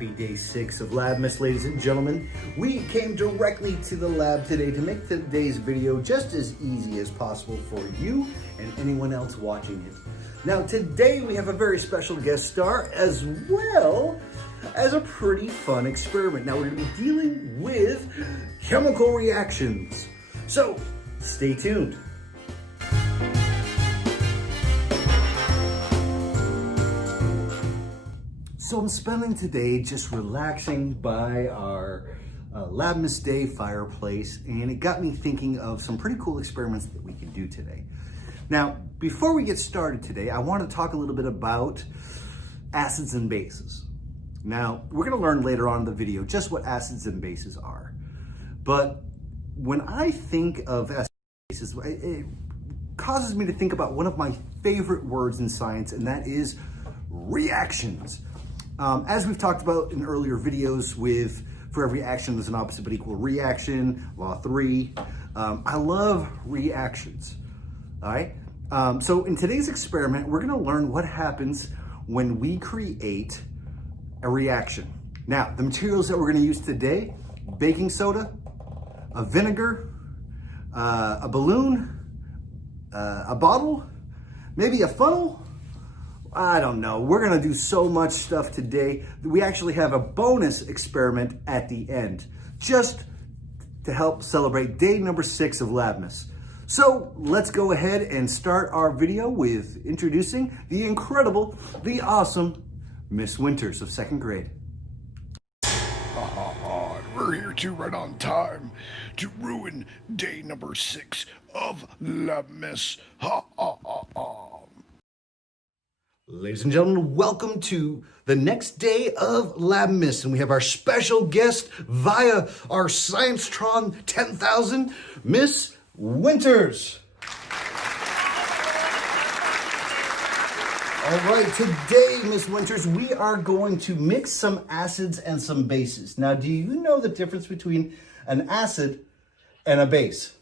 Happy day 6 of Labmas, ladies and gentlemen. We came directly to the lab today to make today's video just as easy as possible for you and anyone else watching it. Now today we have a very special guest star as well as a pretty fun experiment. Now we're going to be dealing with chemical reactions. So stay tuned. So I'm spending today just relaxing by our Labmas Day fireplace, and it got me thinking of some pretty cool experiments that we can do today. Now, before we get started today, I want to talk a little bit about acids and bases. Now, we're going to learn later on in the video just what acids and bases are. But when I think of acids and bases, it causes me to think about one of my favorite words in science, and that is reactions. As we've talked about in earlier videos with for every action there's an opposite but equal reaction, law 3. I love reactions, all right? So in today's experiment, we're gonna learn what happens when we create a reaction. Now, the materials that we're gonna use today, baking soda, a vinegar, a balloon, a bottle, maybe a funnel, I don't know. We're gonna do so much stuff today. We actually have a bonus experiment at the end, just to help celebrate day number 6 of Labmas. So let's go ahead and start our video with introducing the incredible, the awesome Miss Winters of 2nd grade. We're here too right on time to ruin day number 6 of Labmas. Ha ha ha ha. Ladies and gentlemen, welcome to the next day of Labmas, and we have our special guest via our Sciencetron 10,000, Miss Winters. All right, today, Miss Winters, we are going to mix some acids and some bases. Now, do you know the difference between an acid and a base?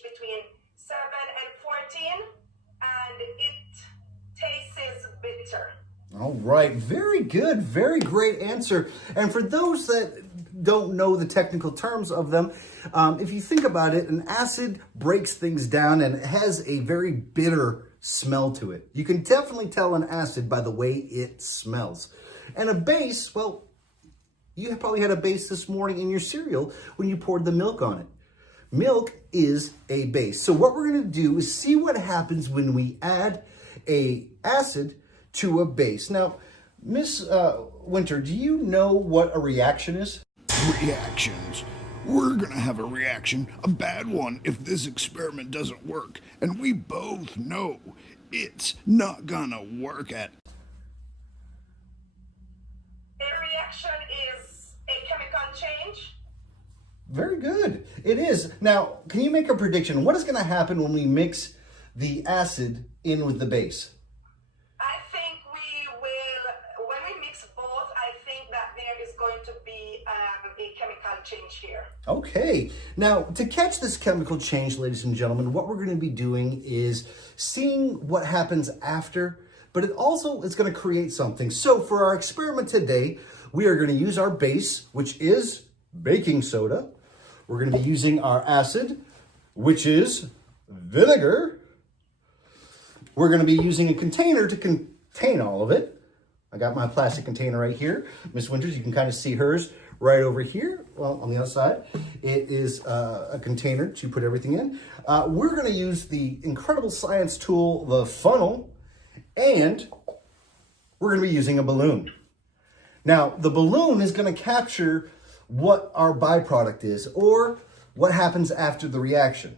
Between 7 and 14, and it tastes bitter. All right, very good, very great answer. And for those that don't know the technical terms of them, if you think about it, an acid breaks things down and it has a very bitter smell to it. You can definitely tell an acid by the way it smells. And a base, well, you probably had a base this morning in your cereal when you poured the milk on it. Milk is a base. So what we're going to do is see what happens when we add a acid to a base. Now, Miss Winter, do you know what a reaction is? Reactions. We're gonna have a reaction, a bad one, if this experiment doesn't work. And we both know it's not gonna work at. A reaction is a chemical change. Very good. It is. Now, can you make a prediction? What is going to happen when we mix the acid in with the base? I think we will, when we mix both, I think that there is going to be a chemical change here. Okay. Now, to catch this chemical change, ladies and gentlemen, what we're going to be doing is seeing what happens after, but it also is going to create something. So for our experiment today, we are going to use our base, which is baking soda. We're going to be using our acid, which is vinegar. We're going to be using a container to contain all of it. I got my plastic container right here. Miss Winters, you can kind of see hers right over here. Well, on the other side, it is a container to put everything in. We're going to use the incredible science tool, the funnel, and we're going to be using a balloon. Now, the balloon is going to capture what our byproduct is or what happens after the reaction,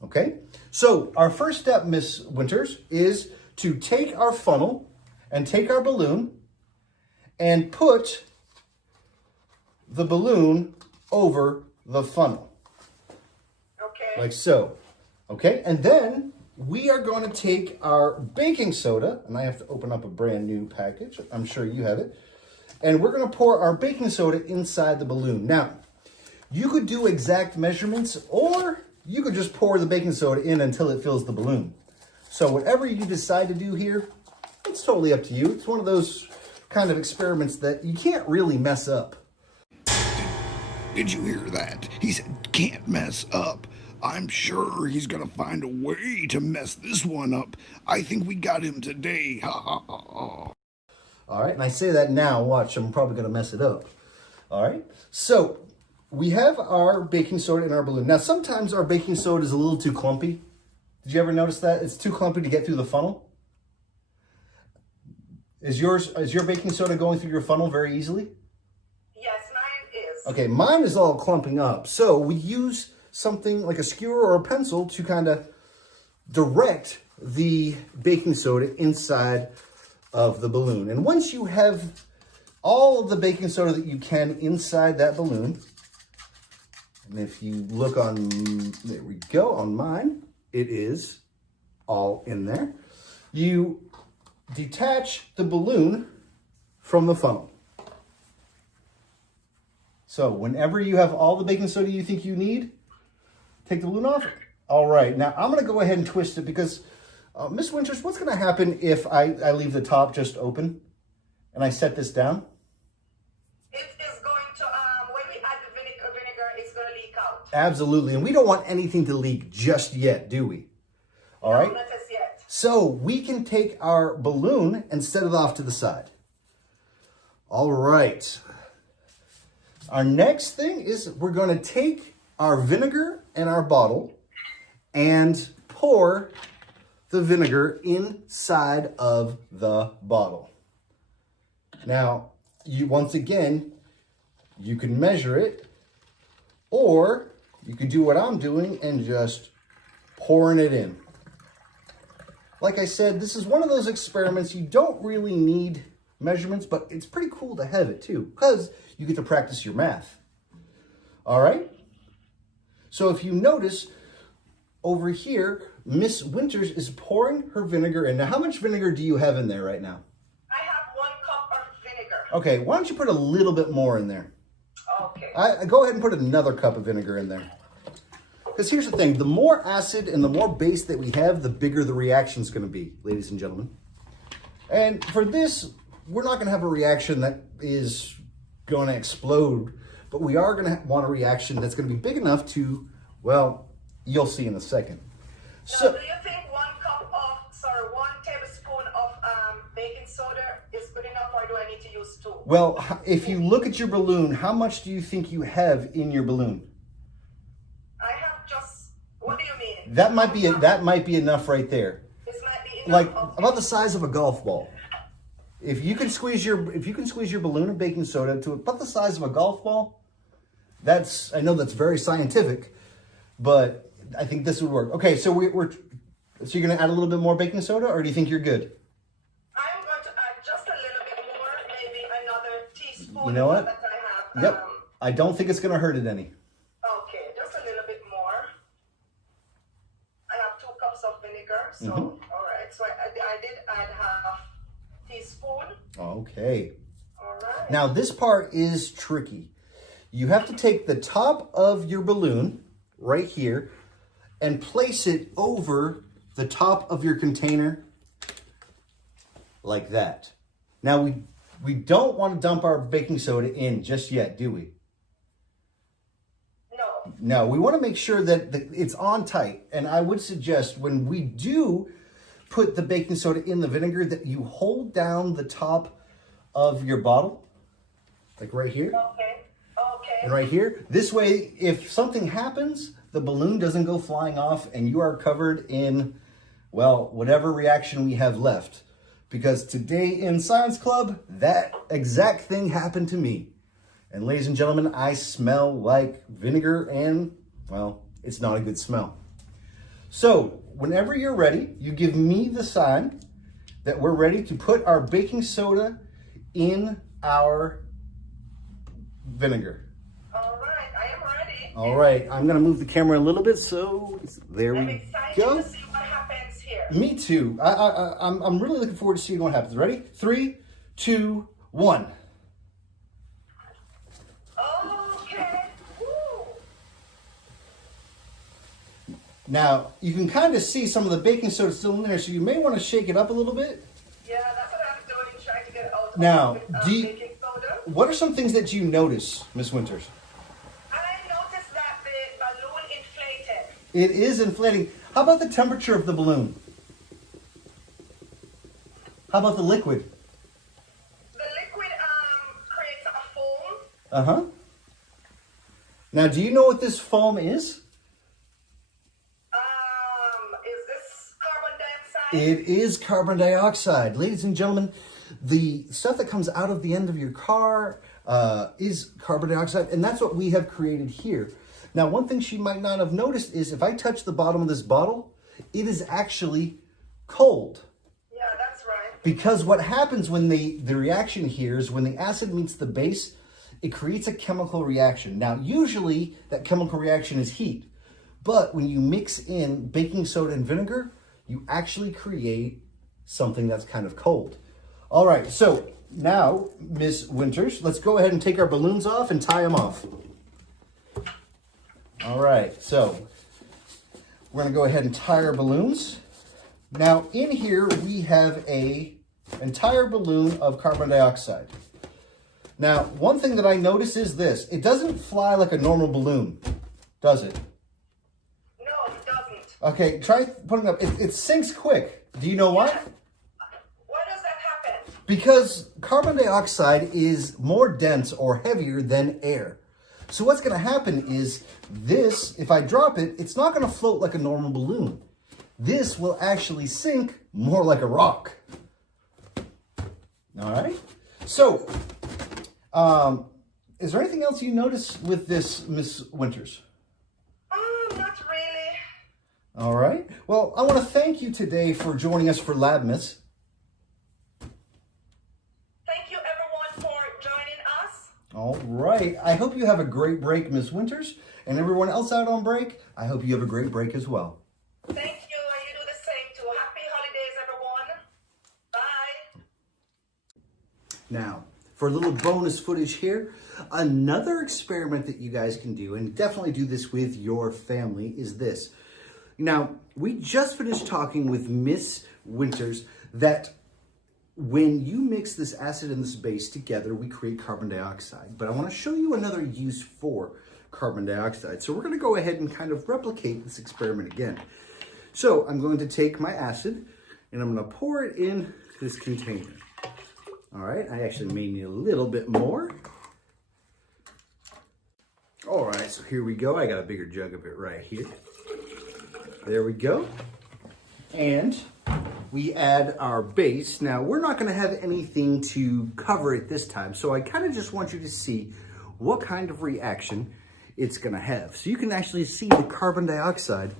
okay? So our first step, Miss Winters, is to take our funnel and take our balloon and put the balloon over the funnel. Okay. Like so, okay? And then we are going to take our baking soda, and I have to open up a brand new package. I'm sure you have it. And we're going to pour our baking soda inside the balloon. Now, you could do exact measurements, or you could just pour the baking soda in until it fills the balloon. So whatever you decide to do here, it's totally up to you. It's one of those kind of experiments that you can't really mess up. Did you hear that? He said, can't mess up. I'm sure he's gonna find a way to mess this one up. I think we got him today. Ha ha ha ha. All right, and I say that now. Watch, I'm probably gonna mess it up. All right, so we have our baking soda in our balloon. Now, sometimes our baking soda is a little too clumpy. Did you ever notice that? It's too clumpy to get through the funnel. Is your baking soda going through your funnel very easily? Yes, mine is. Okay, mine is all clumping up. So we use something like a skewer or a pencil to kind of direct the baking soda inside of the balloon. And once you have all of the baking soda that you can inside that balloon, and if you look on, there we go, on mine, it is all in there. You detach the balloon from the funnel. So whenever you have all the baking soda you think you need, take the balloon off. All right, now I'm gonna go ahead and twist it because, Miss Winters, what's gonna happen if I leave the top just open and I set this down? It is going to, when we add the vinegar, it's going to leak out. Absolutely, and we don't want anything to leak just yet, do we? All right. No, not as yet. So we can take our balloon and set it off to the side. All right. Our next thing is we're going to take our vinegar and our bottle and pour the vinegar inside of the bottle. Now, once again, you can measure it, or you can do what I'm doing and just pouring it in. Like I said, this is one of those experiments you don't really need measurements, but it's pretty cool to have it too, because you get to practice your math. All right? So if you notice over here, Miss Winters is pouring her vinegar in. Now, how much vinegar do you have in there right now? I have 1 cup of vinegar. Okay, why don't you put a little bit more in there? Okay. Go ahead and put another cup of vinegar in there. Because here's the thing, the more acid and the more base that we have, the bigger the reaction's going to be, ladies and gentlemen. And for this, we're not going to have a reaction that is going to explode, but we are going to want a reaction that's going to be big enough to, well, you'll see in a second. So, do you think 1 tablespoon of baking soda is good enough, or do I need to use 2? Well, if you look at your balloon, how much do you think you have in your balloon? I have just, what do you mean? That might be enough right there. This might be enough. Like Okay. about the size of a golf ball. If you can squeeze your balloon of baking soda to about the size of a golf ball, I know that's very scientific, but I think this would work. Okay, so so you're gonna add a little bit more baking soda, or do you think you're good? I'm going to add just a little bit more, maybe another teaspoon. You know what? That I have. Yep. I don't think it's gonna hurt it any. Okay, just a little bit more. I have 2 cups of vinegar, so all right. So I did add half teaspoon. Okay. All right. Now this part is tricky. You have to take the top of your balloon right here and place it over the top of your container like that. Now we don't want to dump our baking soda in just yet, do we? No. No, we want to make sure that it's on tight. And I would suggest when we do put the baking soda in the vinegar that you hold down the top of your bottle, like right here. Okay. Okay. And right here. This way, if something happens, the balloon doesn't go flying off and you are covered in, well, whatever reaction we have left. Because today in Science Club, that exact thing happened to me. And ladies and gentlemen, I smell like vinegar and, well, it's not a good smell. So whenever you're ready, you give me the sign that we're ready to put our baking soda in our vinegar. All right, I am ready. All right, I'm gonna move the camera a little bit, so there I'm we excited go. to see what happens Me too. I'm really looking forward to seeing what happens. Ready? 3, 2, 1. Okay. Woo. Now, you can kind of see some of the baking soda still in there, so you may want to shake it up a little bit. Yeah, that's what I'm doing, trying to get it out Now, of baking soda. what are some things that you notice, Miss Winters? I noticed that the balloon inflated. It is inflating. How about the temperature of the balloon? How about the liquid? The liquid creates a foam. Uh-huh. Now, do you know what this foam is? Is this carbon dioxide? It is carbon dioxide. Ladies and gentlemen, the stuff that comes out of the end of your car is carbon dioxide, and that's what we have created here. Now, one thing she might not have noticed is if I touch the bottom of this bottle, it is actually cold. Yeah, that's right. Because what happens when the reaction here is when the acid meets the base, it creates a chemical reaction. Now, usually that chemical reaction is heat. But when you mix in baking soda and vinegar, you actually create something that's kind of cold. All right, so now, Miss Winters, let's go ahead and take our balloons off and tie them off. All right, so we're gonna go ahead and tie our balloons. Now, in here, we have an entire balloon of carbon dioxide. Now, one thing that I notice is this. It doesn't fly like a normal balloon, does it? No, it doesn't. Okay, try putting it up. It sinks quick. Do you know why? Why does that happen? Because carbon dioxide is more dense or heavier than air. So what's going to happen is this, if I drop it, it's not going to float like a normal balloon. This will actually sink more like a rock. All right? So, is there anything else you notice with this, Miss Winters? Not really. All right. Well, I want to thank you today for joining us for Labmas. Thank you, everyone, for joining us. All right. I hope you have a great break, Miss Winters. And everyone else out on break, I hope you have a great break as well. Thank you, and you do the same too. Happy holidays, everyone. Bye. Now, for a little bonus footage here, another experiment that you guys can do, and definitely do this with your family, is this. Now, we just finished talking with Miss Winters that when you mix this acid and this base together, we create carbon dioxide. But I want to show you another use for carbon dioxide. So we're going to go ahead and kind of replicate this experiment again. So I'm going to take my acid and I'm going to pour it in this container. All right, I actually may need a little bit more. All right, so here we go. I got a bigger jug of it right here. There we go. And we add our base. Now, we're not gonna have anything to cover it this time, so I kind of just want you to see what kind of reaction it's gonna have. So you can actually see the carbon dioxide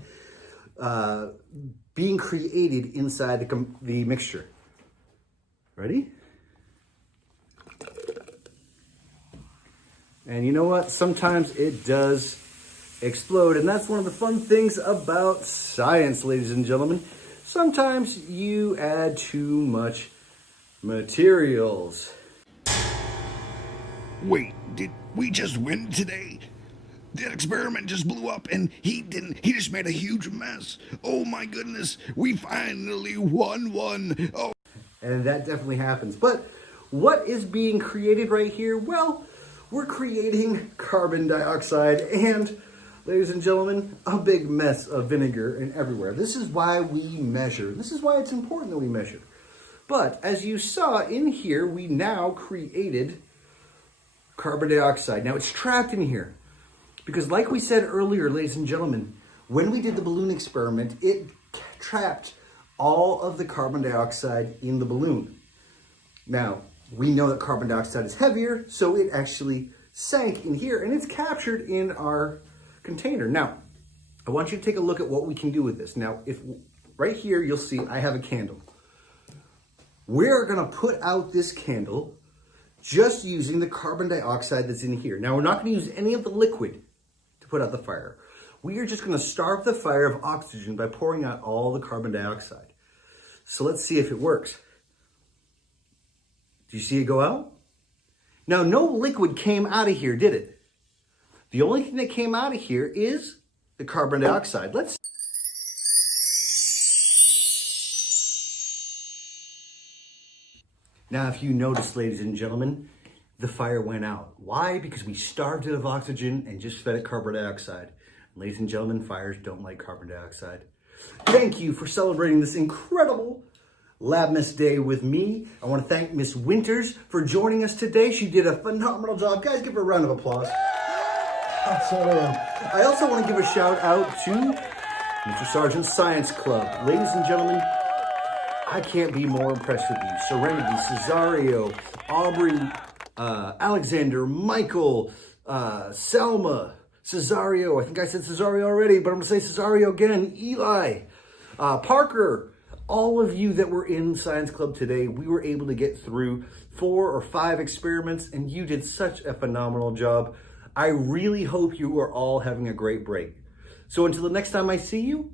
being created inside the mixture. Ready? And you know what? Sometimes it does explode, and that's one of the fun things about science, ladies and gentlemen. Sometimes you add too much materials. Wait, did we just win today? That experiment just blew up and he just made a huge mess. Oh my goodness, we finally won one. Oh. And that definitely happens. But what is being created right here? Well, we're creating carbon dioxide and, ladies and gentlemen, a big mess of vinegar and everywhere. This is why we measure. This is why it's important that we measure. But as you saw in here, we now created carbon dioxide. Now it's trapped in here because, like we said earlier, ladies and gentlemen, when we did the balloon experiment, it trapped all of the carbon dioxide in the balloon. Now, we know that carbon dioxide is heavier, so it actually sank in here and it's captured in our container. Now, I want you to take a look at what we can do with this. Now, if right here, you'll see I have a candle. We're gonna put out this candle just using the carbon dioxide that's in here. Now, we're not gonna use any of the liquid to put out the fire. We are just gonna starve the fire of oxygen by pouring out all the carbon dioxide. So let's see if it works. Do you see it go out? Now, no liquid came out of here, did it? The only thing that came out of here is the carbon dioxide. Let's. Now, if you notice, ladies and gentlemen, the fire went out. Why? Because we starved it of oxygen and just fed it carbon dioxide. Ladies and gentlemen, fires don't like carbon dioxide. Thank you for celebrating this incredible Labmas Day with me. I want to thank Miss Winters for joining us today. She did a phenomenal job. Guys, give her a round of applause. That's all I am. I also want to give a shout out to Mr. Sargent's Science Club. Ladies and gentlemen, I can't be more impressed with you. Serenity, Cesario, Aubrey, Alexander, Michael, Selma, Cesario. I think I said Cesario already, but I'm going to say Cesario again. Eli, Parker, all of you that were in Science Club today, we were able to get through 4 or 5 experiments, and you did such a phenomenal job. I really hope you are all having a great break. So until the next time I see you,